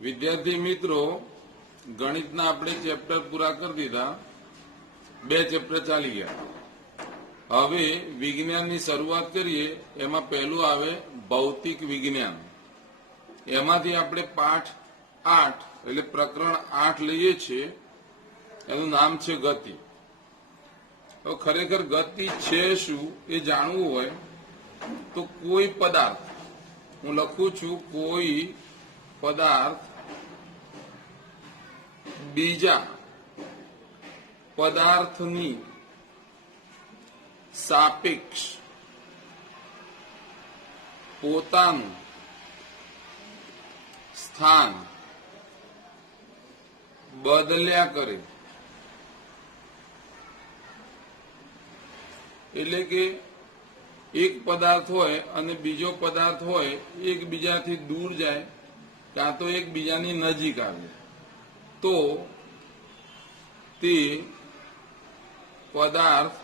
વિદ્યાર્થી મિત્રો, ગણિતના આપણે ચેપ્ટર પૂરા કરી દીધા, 2 ચેપ્ટર ચાલી ગયા. હવે વિજ્ઞાનની શરૂઆત કરીએ. એમાં પહેલું આવે ભૌતિક વિજ્ઞાન. એમાંથી આપણે પાઠ 8 એટલે પ્રકરણ 8 લઈએ છીએ. એનું નામ છે ગતિ. હવે ખરેખર ગતિ છે શું એ જાણવું હોય તો કોઈ પદાર્થ, હું લખું છું, કોઈ પદાર્થ બીજા પદાર્થની સાપેક્ષ પોતાનું સ્થાન બદલ્યા કરે. એટલે કે એક પદાર્થ હોય અને બીજો પદાર્થ હોય, એકબીજાથી દૂર જાય કાં તો એકબીજાની નજીક આવે તો તે પદાર્થ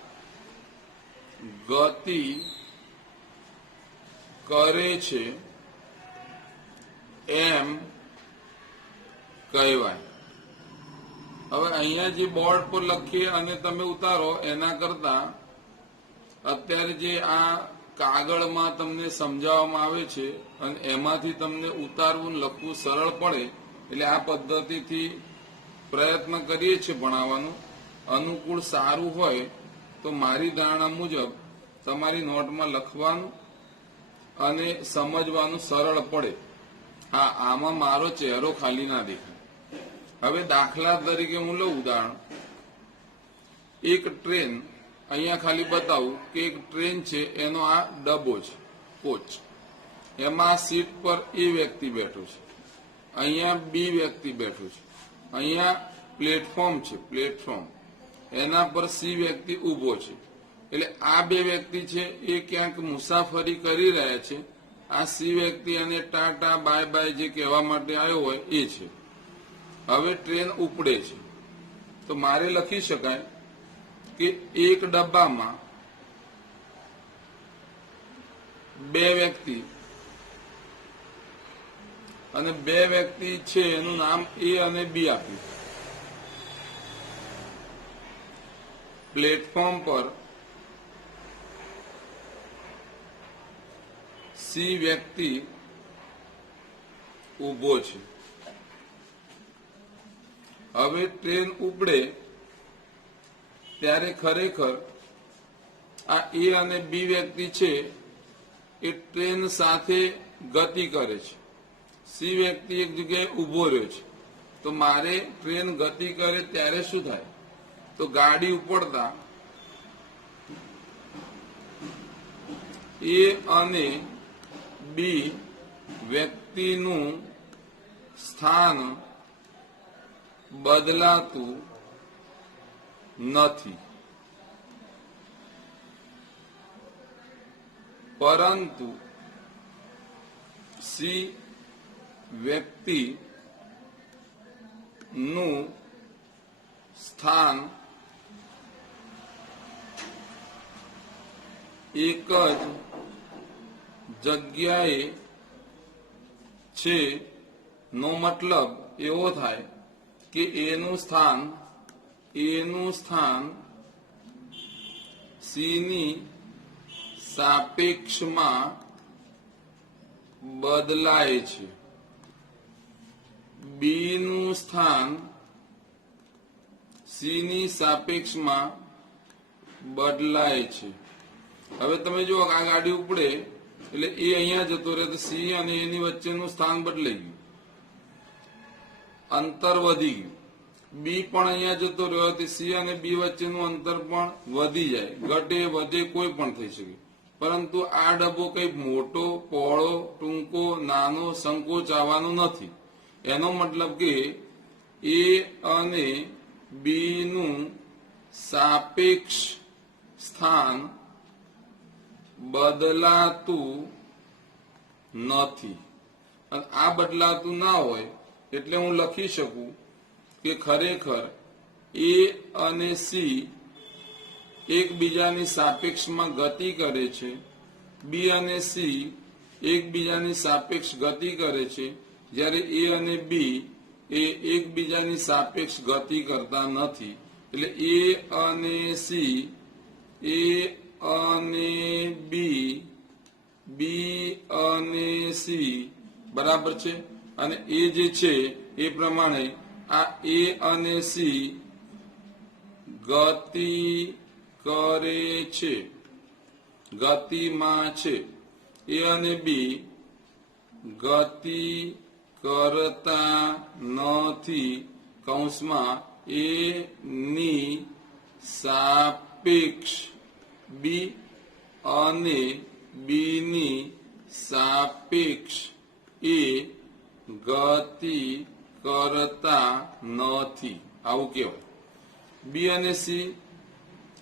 ગતિ કરે છે એમ કહેવાય. હવે અહીંયા જે બોર્ડ પર લખીએ અને તમે ઉતારો એના કરતા અત્યારે જે આ કાગળમાં તમને સમજાવવામાં આવે છે અને એમાંથી તમને ઉતારવું લખવું સરળ પડે એટલે આ પદ્ધતિથી પ્રયત્ન કરીએ છીએ ભણાવવાનું. અનુકૂળ સારું હોય તો મારી ધારણા મુજબ તમારી નોટમાં લખવાનું અને સમજવાનું સરળ પડે. હા, આમાં મારો ચહેરો ખાલી ના દેખાય. હવે દાખલા તરીકે હું લઉં ઉદાહરણ. એક ટ્રેન, અહીંયા ખાલી બતાવું કે એક ટ્રેન છે, એનો આ ડબ્બો છે, કોચ. એમાં સીટ પર એ વ્યક્તિ બેઠો છે, અહીંયા બી વ્યક્તિ બેઠો છે, અહીંયા પ્લેટફોર્મ છે, પ્લેટફોર્મ એના પર સી વ્યક્તિ ઉભો છે. એટલે આ 2 વ્યક્તિ છે એ ક્યાંક મુસાફરી કરી રહ્યા છે. આ સી વ્યક્તિ અને ટાટા બાય બાય જે કહેવા માટે આવ્યો હોય એ છે. હવે ટ્રેન ઉપડે છે તો મારે લખી શકાય કે એક ડબ્બામાં 2 વ્યક્તિ અને 2 વ્યક્તિ છે એનું નામ એ અને બી આપ્યું. પ્લેટફોર્મ પર સી વ્યક્તિ ઉભો છે. હવે ટ્રેન ઉપડે ત્યારે ખરેખર આ એ અને બી વ્યક્તિ છે એ ટ્રેન સાથે ગતિ કરે છે. સી વ્યક્તિ એક જગ્યાએ ઉભો રહ્યો છે. તો મારે ટ્રેન ગતિ કરે ત્યારે શું થાય? તો ગાડી ઉપડતા એ અને બી વ્યક્તિનું સ્થાન બદલાતું નથી, પરંતુ સી વ્યક્તિનું સ્થાન એક જ જગ્યાએ છે. નો મતલબ એવો થાય કે એનું સ્થાન સી ની સાપેક્ષમાં બદલાય છે, બી નું સ્થાન સી ની સાપેક્ષમાં બદલાય છે. હવે તમે જુઓ આ ગાડી ઉપડે એટલે એ અહીંયા જતો રહે તો સી અને એની વચ્ચેનું સ્થાન બદલાઈ ગયું, અંતર વધી ગયું. બી પણ અહીંયા જતો રહ્યો તો સી અને બી વચ્ચેનું અંતર પણ વધી જાય, ઘટે વધે કોઈ પણ થઈ શકે. પરંતુ આ ડબ્બો કઈ મોટો, પહોળો, ટૂંકો, નાનો, સંકોચાવાનો નથી. એનો મતલબ કે એ અને બી નું સાપેક્ષ સ્થાન બદલાતું નથી. અને આ બદલાતું ના હોય એટલે હું લખી શકું કે ખરેખર એ અને સી એકબીજાની સાપેક્ષમાં ગતિ કરે છે, બી અને સી એકબીજાની સાપેક્ષ ગતિ કરે છે, જ્યારે એ અને બી એ એકબીજાની સાપેક્ષ ગતિ કરતા નથી. એટલે એ અને સી, એ અને બી, બી અને સી બરાબર છે. અને એ જે છે એ પ્રમાણે આ એ અને સી ગતિ કરે છે, ગતિમાં છે. એ અને બી ગતિ કરતા નથી, કૌંસમાં એ ની સાપેક્ષ બી અને બી ની સાપેક્ષ એ ગતિ કરતા નથી, આવું કહેવાય. બી અને સી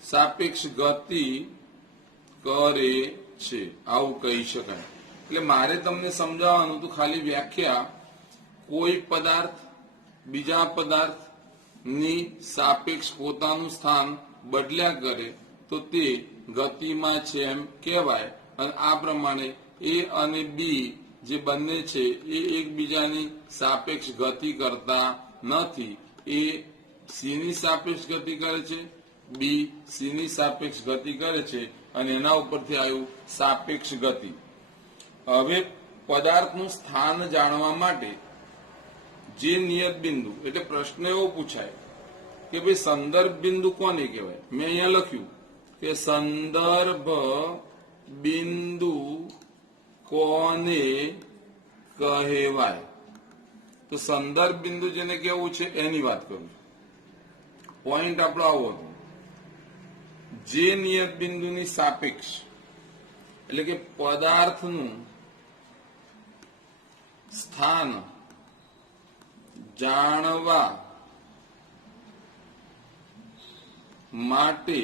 સાપેક્ષ ગતિ કરે છે, આવું કહી શકાય. એટલે મારે તમને સમજાવવાનું તો ખાલી વ્યાખ્યા, કોઈ પદાર્થ બીજા પદાર્થની સાપેક્ષ પોતાનું સ્થાન બદલ્યા કરે તો તે ગતિમાં છે એમ કહેવાય. અને આ પ્રમાણે એ અને બી જે બંને છે એ એકબીજાની સાપેક્ષ ગતિ કરતા નથી. એ સી ની સાપેક્ષ ગતિ કરે છે, બી સી ની સાપેક્ષ ગતિ કરે છે, અને એના ઉપરથી આવ્યું સાપેક્ષ ગતિ. હવે પદાર્થનું સ્થાન જાણવા માટે જે નિયત બિંદુ, એટલે પ્રશ્ન એવો પૂછાય કે ભાઈ સંદર્ભ બિંદુ કોને કહેવાય. મેં અહીંયા લખ્યું કે સંદર્ભ બિંદુ કોને કહેવાય. તો સંદર્ભ બિંદુ જેને કેવું છે એની વાત કરું. પોઈન્ટ આપણો આવો હતો, જે નિયત બિંદુની સાપેક્ષ, એટલે કે પદાર્થનું સ્થાન જાણવા માટે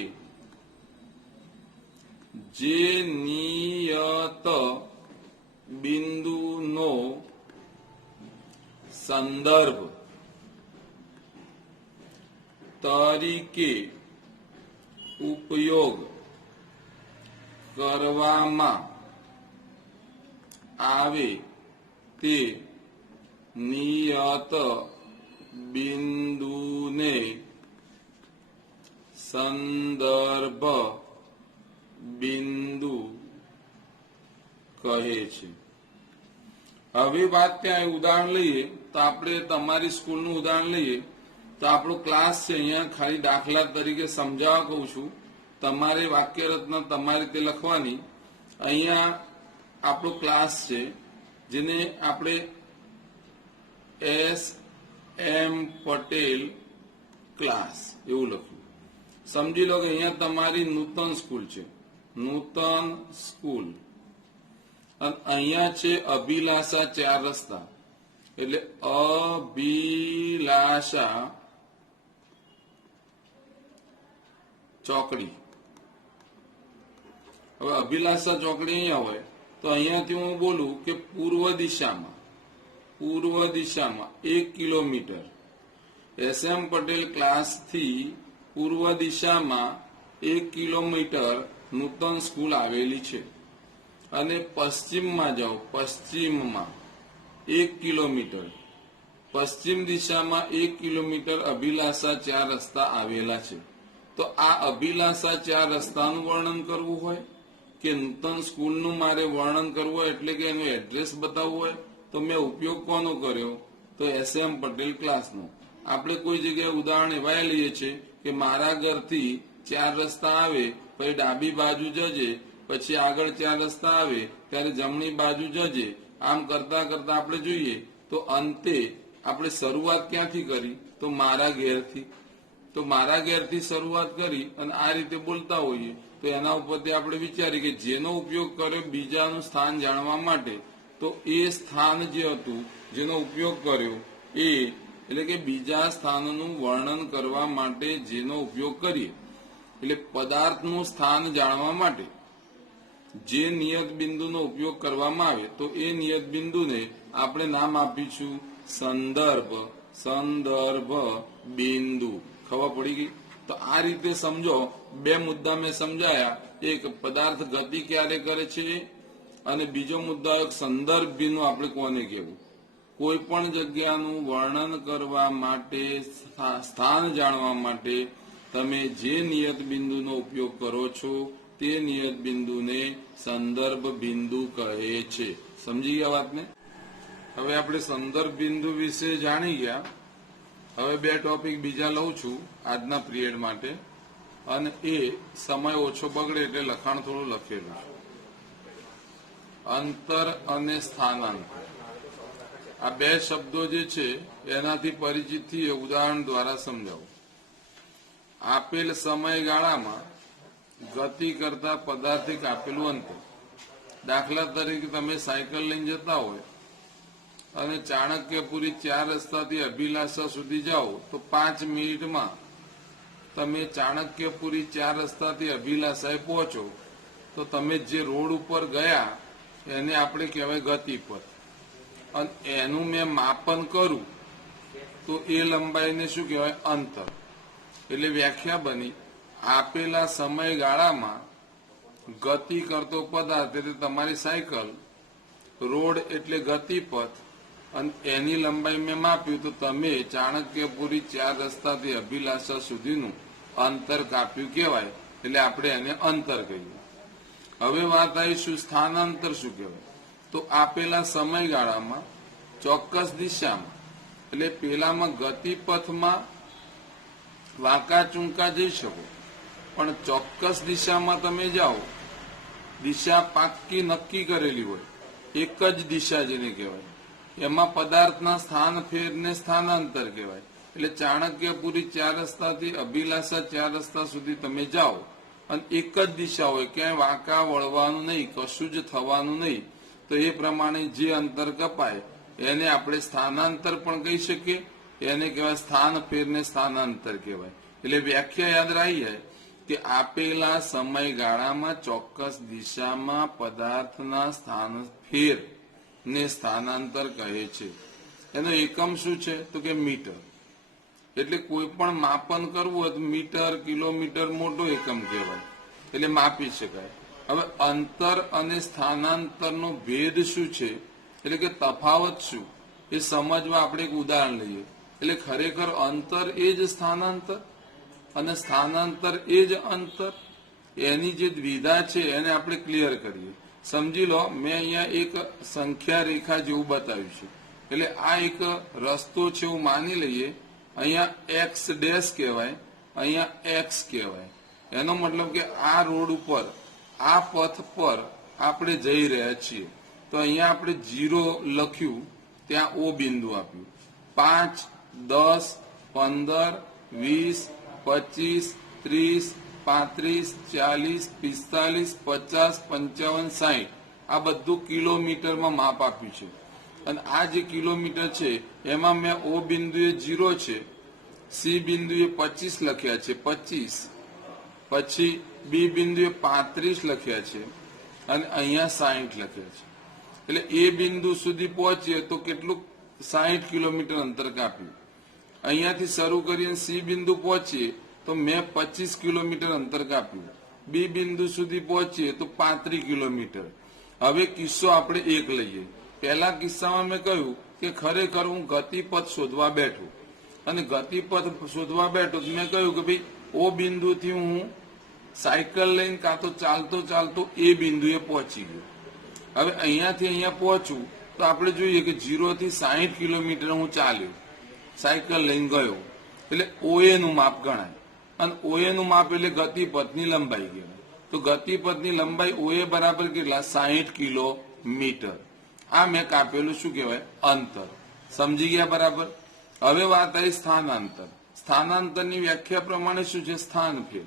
જે નિયત બિંદુનો સંદર્ભ તરીકે ઉપયોગ કરવામાં આવે તે નિયત બિંદુને સંદર્ભ બિંદુ કહે છે. હવે વાત ત્યાં ઉદાહરણ લઈએ તો આપણે તમારી સ્કૂલનું ઉદાહરણ લઈએ તો આપણો ક્લાસ છે. અહીંયા ખાલી દાખલા તરીકે સમજાવવા કહું છું. તમારે વાક્યરચના તમારી રીતે લખવાની. અહીંયા આપણો ક્લાસ છે જેને આપણે S.M. પટેલ ક્લાસ એવું લખ્યું. સમજી લો કે અહીંયા તમારી નૂતન સ્કૂલ છે, નૂતન સ્કૂલ. અને અહીંયા છે અભિલાષા 4 રસ્તા, એટલે અભિલાષા ચોકડી. હવે અભિલાષા ચોકડી અહીંયા હોય તો અહીંયાથી હું બોલું કે પૂર્વ દિશામાં 1 કિલોમીટર S.M. પટેલ ક્લાસથી પૂર્વ દિશામાં 1 કિલોમીટર નૂતન સ્કૂલ આવેલી છે. અને પશ્ચિમમાં જાઓ, પશ્ચિમમાં 1 કિલોમીટર, પશ્ચિમ દિશામાં 1 કિલોમીટર અભિલાષા 4 રસ્તા આવેલા છે. તો આ અભિલાષા 4 રસ્તાનું વર્ણન કરવું હોય કે નૂતન સ્કૂલનું મારે વર્ણન કરવું હોય, એટલે કે એનું એડ્રેસ બતાવવું હોય, તો મેં ઉપયોગ કોનો કર્યો? તો S.M. પટેલ ક્લાસનો. આપણે કોઈ જગ્યાએ ઉદાહરણ એવા લઈએ છીએ કે મારા ઘરથી 4 રસ્તા આવે, પછી ડાબી બાજુ જજે, પછી આગળ 4 રસ્તા આવે ત્યારે જમણી બાજુ જજે. આમ કરતા કરતા આપણે જોઈએ તો અંતે આપણે શરૂઆત ક્યાંથી કરી? તો મારા ઘેરથી. તો મારા ઘેરથી શરૂઆત કરી અને આ રીતે બોલતા હોઈએ તો એના ઉપરથી આપણે વિચારીએ કે જેનો ઉપયોગ કર્યો બીજાનું સ્થાન જાણવા માટે, તો એ સ્થાન જે હતું જેનો ઉપયોગ કર્યો એ, એટલે કે બીજા સ્થાનનું વર્ણન કરવા માટે જેનો ઉપયોગ કરીએ, એટલે પદાર્થનું સ્થાન જાણવા માટે જે નિયત બિંદુનો ઉપયોગ કરવામાં આવે તો એ નિયત બિંદુને આપણે નામ આપીશું સંદર્ભ. સંદર્ભ બિંદુ. ખબર પડી ગઈ? તો આ રીતે સમજો. 2 મુદ્દા મેં સમજાયા. એક, પદાર્થ ગતિ ક્યારે કરે છે, અને બીજો મુદ્દો સંદર્ભ બિંદુ આપણે કોને કહેવું. કોઈ પણ જગ્યાનું વર્ણન કરવા માટે, સ્થાન જાણવા માટે તમે જે નિયત બિંદુનો ઉપયોગ કરો છો તે નિયત બિંદુને સંદર્ભ બિંદુ કહે છે. સમજી ગયા વાતને? હવે આપણે સંદર્ભ બિંદુ વિશે જાણી ગયા. હવે 2 ટોપિક બીજા લઉં છું આજના પીરિયડ માટે, અને એ સમય ઓછો બગડે એટલે લખાણ થોડું લખેલું છે. અંતર અને સ્થાનાંતર, આ 2 શબ્દો જે છે એનાથી પરિચિત થઈએ. ઉદાહરણ દ્વારા સમજાવું. આપેલ સમયગાળામાં ગતિ કરતા પદાર્થિક આપેલું અંતર. દાખલા તરીકે તમે સાયકલ લઈને જતા હોય અને ચાણક્યપુરી 4 રસ્તાથી અભિલાષા સુધી જાઓ તો 5 મિનિટમાં તમે ચાણક્યપુરી 4 રસ્તાથી અભિલાષાએ પહોંચો તો તમે જે રોડ ઉપર ગયા એને આપણે કહેવાય ગતિપથ, અને એનું મેં માપન કરું તો એ લંબાઈને શું કહેવાય? અંતર. એટલે વ્યાખ્યા બની, આપેલા સમયગાળામાં ગતિ કરતો પદાર્થ એટલે તમારી સાયકલ, રોડ એટલે ગતિપથ, અને એની લંબાઈ મેં માપ્યું તો તમે ચાણક્યપુરી 4 રસ્તાથી અભિલાષા સુધીનું અંતર કાપ્યું કહેવાય. એટલે આપણે એને અંતર કહીએ. હવે વાત આવીશું સ્થાનાંતર શું કહેવાય? તો આપેલા સમયગાળામાં ચોક્કસ દિશામાં, એટલે પેલામાં ગતિપથમાં વાંકા ચૂંકા જઈ શકો, પણ ચોક્કસ દિશામાં તમે જાઓ, દિશા પાક્કી નક્કી કરેલી હોય, એક જ દિશા જેને કહેવાય, એમાં પદાર્થના સ્થાન ફેરને સ્થાનાંતર કહેવાય. એટલે ચાણક્યપુરી 4 રસ્તાથી અભિલાષા 4 રસ્તા સુધી તમે જાઓ અને એક જ દિશા હોય, ક્યાંય વાંકા વળવાનું નહીં, કશું જ થવાનું નહીં, તો એ પ્રમાણે જે અંતર કપાય એને આપણે સ્થાનાંતર પણ કહી શકીએ. એને કહેવાય સ્થાન ફેરને સ્થાનાંતર કહેવાય. એટલે વ્યાખ્યા યાદ રહી જાય કે આપેલા સમયગાળામાં ચોક્કસ દિશામાં પદાર્થના સ્થાન ફેર ને સ્થાનાંતર કહે છે. એનો એકમ શું છે? તો કે મીટર. એટલે કોઈ પણ માપન કરવું હોય તો મીટર, કિલોમીટર મોટો એકમ કહેવાય, એટલે માપી શકાય. હવે અંતર અને સ્થાનાંતરનો ભેદ શું છે, એટલે કે તફાવત શું, એ સમજવા આપણે એક ઉદાહરણ લઈએ. એટલે ખરેખર અંતર એ જ સ્થાનાંતર અને સ્થાનાંતર એ જ અંતર. એની જે દ્વિધા છે એને આપણે ક્લિયર કરીએ. સમજી લો, મેં અહીંયા એક સંખ્યા રેખા જેવું બતાવ્યું છે. એટલે આ એક રસ્તો છે એવું માની લઈએ. અહીંયા એક્સ ડેશ કહેવાય, અહીંયા એક્સ કહેવાય. એનો મતલબ કે આ રોડ ઉપર, આ પથ પર આપણે જઈ રહ્યા છીએ. તો અહીંયા આપણે 0 લખ્યું, ત્યાં O બિંદુ આપ્યું. 5, 10, 15, 20, 25, 30, 35, 40, 45, 50, 55, 60 આ બધું કિલોમીટરમાં માપ આપ્યું છે. અને આ જે કિલોમીટર છે એમાં મેં O બિંદુએ 0 છે, C બિંદુએ 25 લખ્યા છે, 25, પછી B બિંદુએ 35 લખ્યા છે અને અહીંયા 60 લખ્યા છે. એટલે એ બિંદુ સુધી પહોંચીએ તો કેટલું? 60 કિલોમીટર અંતર કાપ્યું. અહીંયાથી શરૂ કરીને C બિંદુ પહોંચીએ તો મેં 25 કિલોમીટર અંતર કાપ્યું. B બિંદુ સુધી પહોંચીએ તો 35 કિલોમીટર. હવે કિસ્સો આપણે એક લઈએ. પહેલા કિસ્સામાં મેં કહ્યું કે ખરેખર હું ગતિપથ શોધવા બેઠો, અને ગતિપથ શોધવા બેઠો મેં કહ્યું કે ભાઈ O બિંદુથી હું સાયકલ લઈને કાં તો ચાલતો ચાલતો એ બિંદુએ પહોંચી ગયો. હવે અહીંયાથી અહીંયા પહોંચું તો આપણે જોઈએ કે 0 થી 60 કિલોમીટર હું ચાલ્યો, સાયકલ લઈને ગયો, એટલે OA નું માપ ગણાય. અને OA નું માપ એટલે ગતિપથની લંબાઈ કહેવાય. તો ગતિપથની લંબાઈ OA બરાબર કેટલા? 60 કિલોમીટર. આ મેં કાપેલું શું કહેવાય? અંતર. સમજી ગયા બરાબર? હવે વાત આવી સ્થાનાંતર. સ્થાનાંતરની વ્યાખ્યા પ્રમાણે શું છે? સ્થાન ફેર,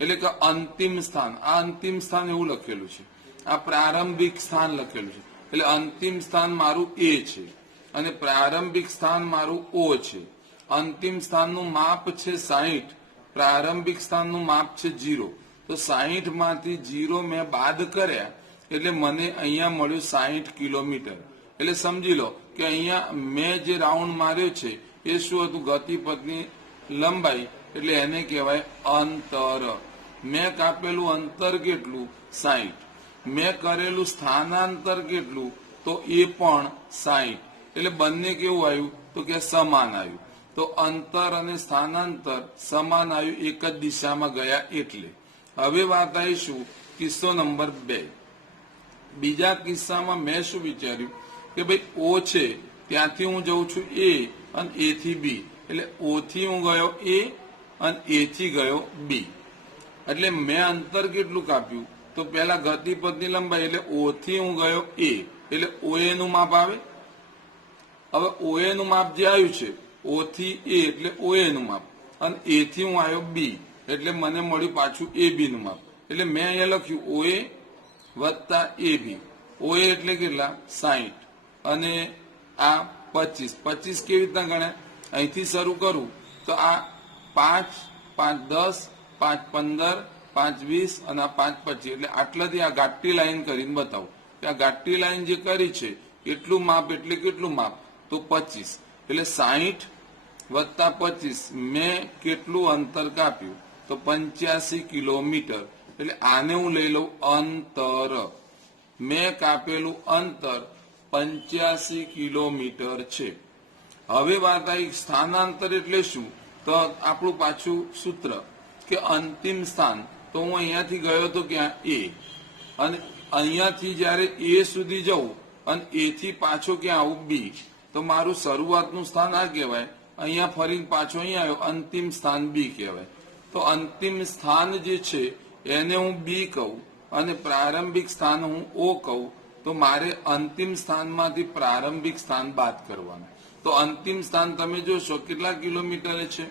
એટલે કે અંતિમ સ્થાન. આ અંતિમ સ્થાન એવું લખેલું છે, આ પ્રારંભિક સ્થાન લખેલું છે. એટલે અંતિમ સ્થાન મારું A છે અને પ્રારંભિક સ્થાન મારું O છે. અંતિમ સ્થાનનું માપ છે 60, પ્રારંભિક સ્થાનનું માપ છે 0. તો 60 માંથી 0 મેં બાદ કર્યા એટલે મને અહીંયા મળ્યું 60 કિલોમીટર. એટલે સમજી લો કે અહીંયા મેં જે રાઉન્ડ માર્યો છે એ શું હતું? ગતિપથની લંબાઈ, એટલે એને કહેવાય અંતર. મેં કાપેલું અંતર કેટલું? 60. મેં કરેલું સ્થાનાંતર કેટલું? તો એ પણ 60. એટલે બંને કેવું આવ્યું તો કે સમાન આવ્યું. તો અંતર અને સ્થાનાંતર સમાન આવ્યું, એક જ દિશામાં ગયા એટલે. હવે વાત આવીશું કિસ્સો નંબર 2. બીજા કિસ્સામાં મેં શું વિચાર્યું કે ભાઈ ઓ છે ત્યાંથી હું જઉં છું એ અને એ થી બી, એટલે ઓ થી હું ગયો એ અને એ થી ગયો બી, એટલે મેં અંતર કેટલું કાપ્યું તો પેલા ગતિપથની લંબાઈ, એટલે ઓ થી હું ગયો એ, એટલે ઓએ નું માપ આવે. હવે ઓએ નું માપ જે આવ્યું છે ઓ થી એ એટલે ઓએ નું માપ, અને એ થી હું આવ્યો બી એટલે મને મળ્યું પાછું એ બી નું માપ. એટલે મેં અહીંયા લખ્યું ઓએ વત્તા એ બી. ઓએ એટલે કેટલા 60 અને આ 25. 25 કેવી રીતના ગણાય? અહીંથી શરૂ કરું તો આ 5, 5, 10, 5, 15, 5, 20 અને આ 5, 25, એટલે આટલાથી આ ગાંઠી લાઈન કરીને બતાવું કે આ ગાંઠી લાઈન જે કરી છે એટલું માપ એટલે કેટલું માપ તો 25. એટલે 60 વત્તા 25 મેં કેટલું અંતર કાપ્યું તો 85 કિલોમીટર. એટલે આને હું લઈ લઉં અંતર. મેં કાપેલું અંતર 85 કિલોમીટર છે. હવે વાત આવી સ્થાનાંતર એટલે શું? તો આપણું પાછું સૂત્ર કે અંતિમ સ્થાન. તો હું અહીંયાથી ગયો તો ક્યાં એ, અને અહીંયાથી જયારે એ સુધી જવું અને એ થી પાછો ક્યાં આવું બી, તો મારું શરૂઆતનું સ્થાન આ કહેવાય. અહીંયા ફરીને પાછો અહીંયા આવ્યો, અંતિમ સ્થાન બી કહેવાય. તો અંતિમ સ્થાન જે છે એને હું બી કહું અને પ્રારંભિક સ્થાન હું ઓ કહું. તો મારે અંતિમ સ્થાનમાંથી પ્રારંભિક સ્થાન બાદ કરવાનું. તો અંતિમ સ્થાન તમે જોશો કેટલા કિલોમીટર છે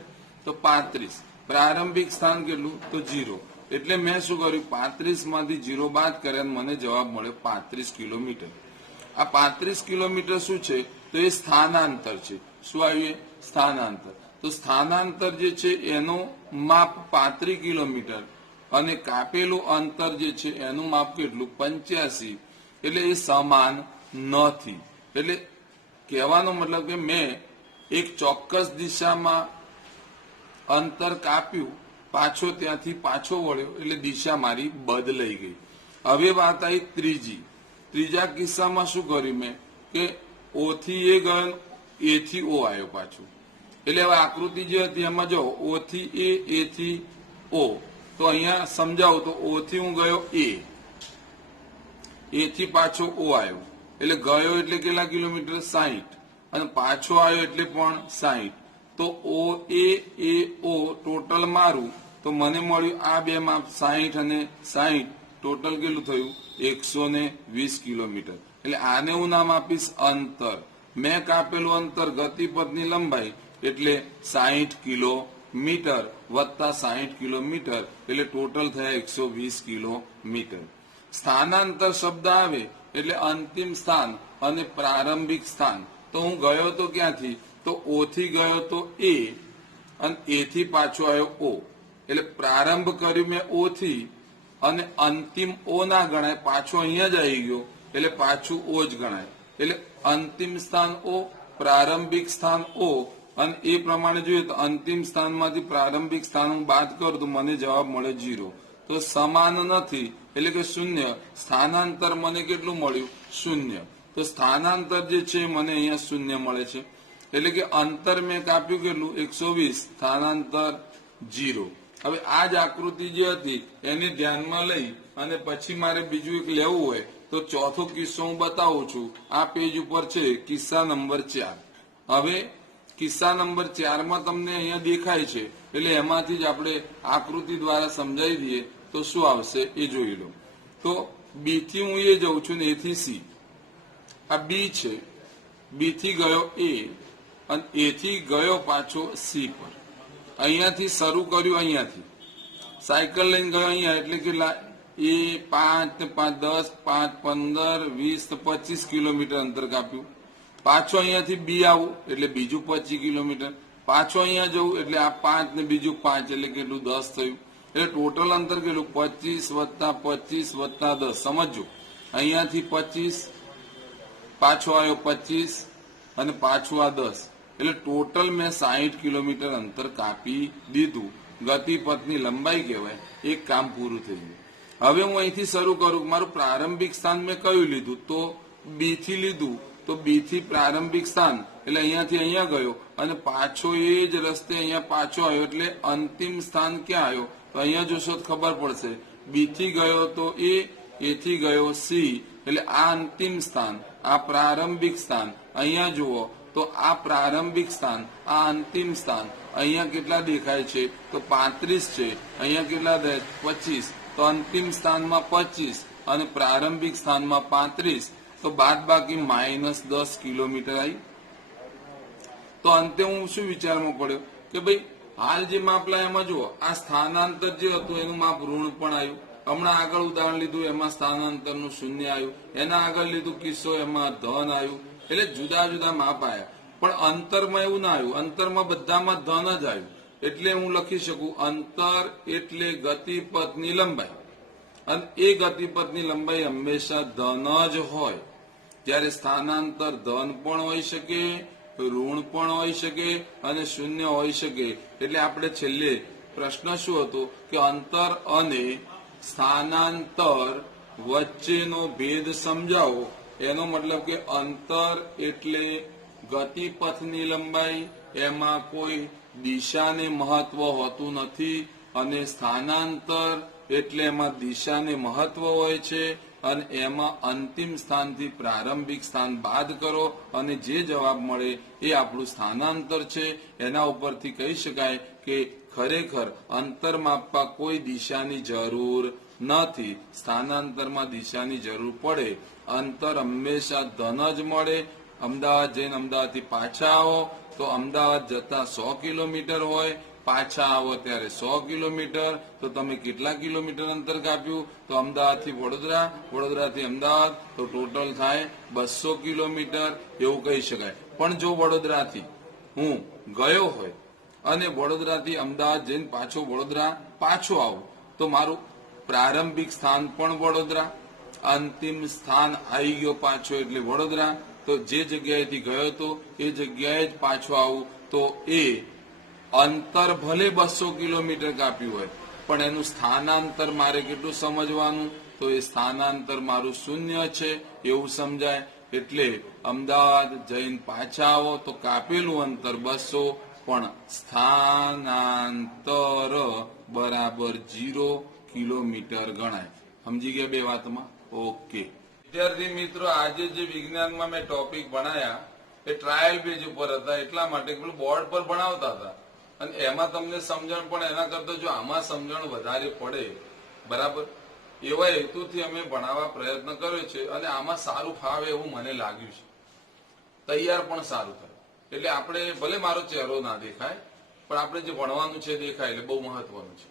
તો 35. પ્રારંભિક સ્થાન કેટલું તો 0. એટલે મેં શું કર્યું 35 માંથી 0 બાદ કર્યા, મને જવાબ મળ્યો 35 કિલોમીટર. આ 35 કિલોમીટર શું છે તો એ સ્થાનાંતર છે. શું આવ્યું? સ્થાનાંતર. તો સ્થાનાંતર જે છે એનો માપ 35 કિલોમીટર અને કાપેલું અંતર જે છે એનું માપ કેટલું 85. એટલે એ સમાન નથી. એટલે કહેવાનો મતલબ કે મેં એક ચોક્કસ દિશામાં અંતર કાપ્યું, પાછો ત્યાંથી પાછો વળ્યો એટલે દિશા મારી બદલાઈ ગઈ. હવે વાત આવી ત્રીજા કિસ્સામાં શું કર્યું મેં કે ઓ થી એ ગયો, એ થી ઓ આવ્યો પાછું. એટલે હવે આકૃતિ જે હતી એમાં જો ઓ થી એ થી ઓ. તો અહીંયા સમજાવું તો ઓ થી હું ગયો એ થી પાછો ઓ આવ્યો, એટલે ગયો એટલે કેટલા કિલોમીટર 60 અને પાછો આવ્યો એટલે પણ 60. તો ઓ એ ઓ ટોટલ મારું તો મને મળ્યું આ બે માપ 60 અને 60, ટોટલ કેટલું થયું 120 કિલોમીટર. એટલે આને હું નામ આપીશ અંતર. મેં કાપેલું અંતર ગતિપથની લંબાઈ એટલે 60 કિલોમીટર વત્તા 60 કિલોમીટર એટલે ટોટલ થયા 120 કિલોમીટર. સ્થાનાંતર શબ્દ આવે એટલે અંતિમ સ્થાન અને પ્રારંભિક સ્થાન. તો હું ગયો તો ક્યાંથી તો ઓ થી ગયો તો એ અને એ થી પાછો આવ્યો ઓ. એટલે પ્રારંભ કર્યું મેં ઓ થી અને અંતિમ ઓ ના ગણાય, પાછો અહીંયા જ આવી ગયો એટલે પાછું ઓ જ ગણાય. એટલે અંતિમ સ્થાન ઓ, પ્રારંભિક સ્થાન ઓ, અને એ પ્રમાણે જોઈએ તો અંતિમ સ્થાનમાંથી પ્રારંભિક સ્થાન હું બાદ કરું તો મને જવાબ મળે 0. તો સમાન નથી એટલે કે 0. સ્થાનાંતર મને કેટલું મળ્યું 0. તો સ્થાનાંતર જે છે મને અહીંયા 0 મળે છે. એટલે કે અંતર મેં કાપ્યું કેટલું 120, સ્થાનાંતર 0. હવે આ જ આકૃતિ જે હતી એને ધ્યાનમાં લઈ અને પછી મારે બીજું એક લેવું હોય તો ચોથો કિસ્સો હું બતાવું છું. આ પેજ ઉપર છે કિસ્સા નંબર 4. હવે કિસ્સા નંબર 4માં તમને અહીંયા દેખાય છે એટલે એમાંથી જ આપણે આકૃતિ દ્વારા સમજાવી દઈએ તો શું આવશે એ જોઈ લો. તો બી થી હું એ જઉં છું ને એ થી સી. આ બી છે, બી થી ગયો એ અને એ થી ગયો પાછો સી પર. અહીંયાથી શરૂ કર્યું, અહીંયાથી સાયકલ લઈને ગયો અહીંયા એટલે કેટલા એ 5 ને 5 10 5 15 20 25 કિલોમીટર અંતર કાપ્યું. પાછો અહીંયાથી બી આવું એટલે બીજું 25 કિલોમીટર. પાછો અહીંયા જવું એટલે આ 5 ને બીજું 5 એટલે કેટલું 10 થયું. એટલે ટોટલ અંતર કેટલું 25 વત્તા 25 વત્તા 10. સમજો અહીંયાથી 25 પાછો આવ્યો 25 અને પાછું આ 10 એટલે ટોટલ મેં 60 કિલોમીટર અંતર કાપી દીધું. ગતિપથની લંબાઈ કહેવાય. એક કામ પૂરું થઈ ગયું. હવે હું અહીંથી શરૂ કરું. મારું પ્રારંભિક સ્થાન મેં કયું લીધું તો બી થી લીધું. તો તો બી થી પ્રારંભિક સ્થાન એટલે અહીંયાથી અહીંયા ગયો અને પાછો એ જ રસ્તે અહીંયા પાછો આવ્યો એટલે અંતિમ સ્થાન ક્યાં આવ્યો તો અહીંયા જોશો તો ખબર પડશે બી થી ગયો તો એ થી ગયો સી એટલે આ અંતિમ સ્થાન આ પ્રારંભિક સ્થાન અહીંયા જુઓ તો આ પ્રારંભિક સ્થાન આ અંતિમ સ્થાન અહીંયા કેટલા દેખાય છે તો 35 છે અહીંયા કેટલા 25 તો અંતિમ સ્થાનમાં 25 અને પ્રારંભિક સ્થાનમાં 35 તો બાદ બાકી -10 કિલોમીટર આવી તો અંતે હું શું વિચારમાં પડ્યો કે ભાઈ હાલ જે માપ લાયા એમાં જુઓ આ સ્થાનાંતર જે હતું એનું માપ ઋણ પણ આવ્યું હમણાં આગળ ઉદાહરણ લીધું એમાં સ્થાનાંતરનું શૂન્ય આવ્યું એના આગળ લીધું કિસ્સો એમાં ધન આવ્યું એટલે જુદા જુદા માપ આવ્યા પણ અંતરમાં એવું ના આવ્યું અંતરમાં બધામાં ધન જ આવ્યું એટલે હું લખી શકું અંતર એટલે ગતિપથની લંબાઈ અને એ ગતિપથની લંબાઈ હંમેશા ધન જ હોય જ્યારે સ્થાનાંતર ધન પણ હોઈ શકે ઋણ પણ હોઈ શકે અને શૂન્ય હોઈ શકે એટલે આપણે છેલ્લે પ્રશ્ન શું હતો કે અંતર અને સ્થાનાંતર વચ્ચેનો ભેદ સમજાવો એનો મતલબ કે અંતર એટલે ગતિપથની લંબાઈ એમાં કોઈ દિશાને મહત્વ હોતું નથી અને સ્થાનાંતર એટલે એમાં દિશાને મહત્વ હોય છે અને એમાં અંતિમ સ્થાનથી પ્રારંભિક સ્થાન બાદ કરો અને જે જવાબ મળે એ આપણું સ્થાનાંતર છે એના ઉપરથી કહી શકાય કે ખરેખર અંતર માપવા કોઈ દિશાની જરૂર નથી સ્થાનાંતરમાં દિશાની જરૂર પડે અંતર હંમેશા ધન જ મળે અમદાવાદ જઈને અમદાવાદથી પાછા આવો તો અમદાવાદ જતા 100 કિલોમીટર હોય પાછા આવો ત્યારે 100 કિલોમીટર તો તમે કેટલા કિલોમીટર અંતર કાપ્યું તો અમદાવાદથી વડોદરા વડોદરાથી અમદાવાદ તો ટોટલ થાય 200 કિલોમીટર એવું કહી શકાય પણ જો વડોદરાથી હું ગયો હોય અને વડોદરાથી અમદાવાદ જઈને વડોદરા પાછો આવું તો મારું પ્રારંભિક સ્થાન પણ વડોદરા અંતિમ સ્થાન આવી ગયો પાછો એટલે વડોદરા તો જે જગ્યાએથી ગયો હતો એ જગ્યાએ જ પાછો આવું તો એ અંતર ભલે 200 કિલોમીટર કાપ્યું હોય પણ એનું સ્થાનાંતર મારે કેટલું સમજવાનું તો એ સ્થાનાંતર મારું શૂન્ય છે એવું સમજાય એટલે અમદાવાદ જઈને પાછા આવો તો કાપેલું અંતર 200 પણ સ્થાનાંતર બરાબર 0 કિલોમીટર ગણાય સમજી ગયા બે વાતમાં ઓકે વિદ્યાર્થી મિત્રો આજે જે વિજ્ઞાનમાં મેં ટોપિક ભણાયા એ ટ્રાયલ પેજ ઉપર હતા એટલા માટે બોર્ડ પર ભણાવતા હતા અને એમાં તમને સમજણ પણ એના કરતા જો આમાં સમજણ વધારે પડે બરાબર એવા હેતુથી અમે ભણાવવા પ્રયત્ન કર્યો છે અને આમાં સારું ફાવે એવું મને લાગ્યું છે તૈયાર પણ સારું થાય એટલે આપણે ભલે મારો ચહેરો ના દેખાય પણ આપણે જે ભણવાનું છે દેખાય એટલે બહુ મહત્વનું છે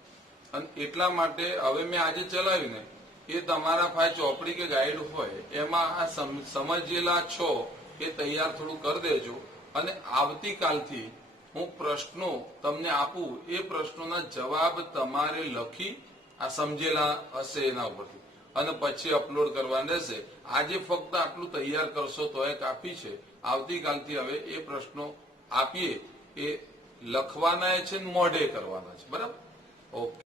અને એટલા માટે હવે મેં આજે ચલાવ્યું ને એ તમારા પાસે ચોપડી કે ગાઈડ હોય એમાં આ સમજેલા છો એ તૈયાર થોડું કરી દેજો અને આવતીકાલથી હું પ્રશ્નો તમને આપું એ પ્રશ્નોના જવાબ તમારે લખી આ સમજેલા હશે એના ઉપરથી અને પછી અપલોડ કરવાના રહેશે આજે ફક્ત આટલું તૈયાર કરશો તો એ કાફી છે આવતીકાલથી હવે એ પ્રશ્નો આપીએ એ લખવાના છે ને મોઢે કરવાના છે બરાબર ઓકે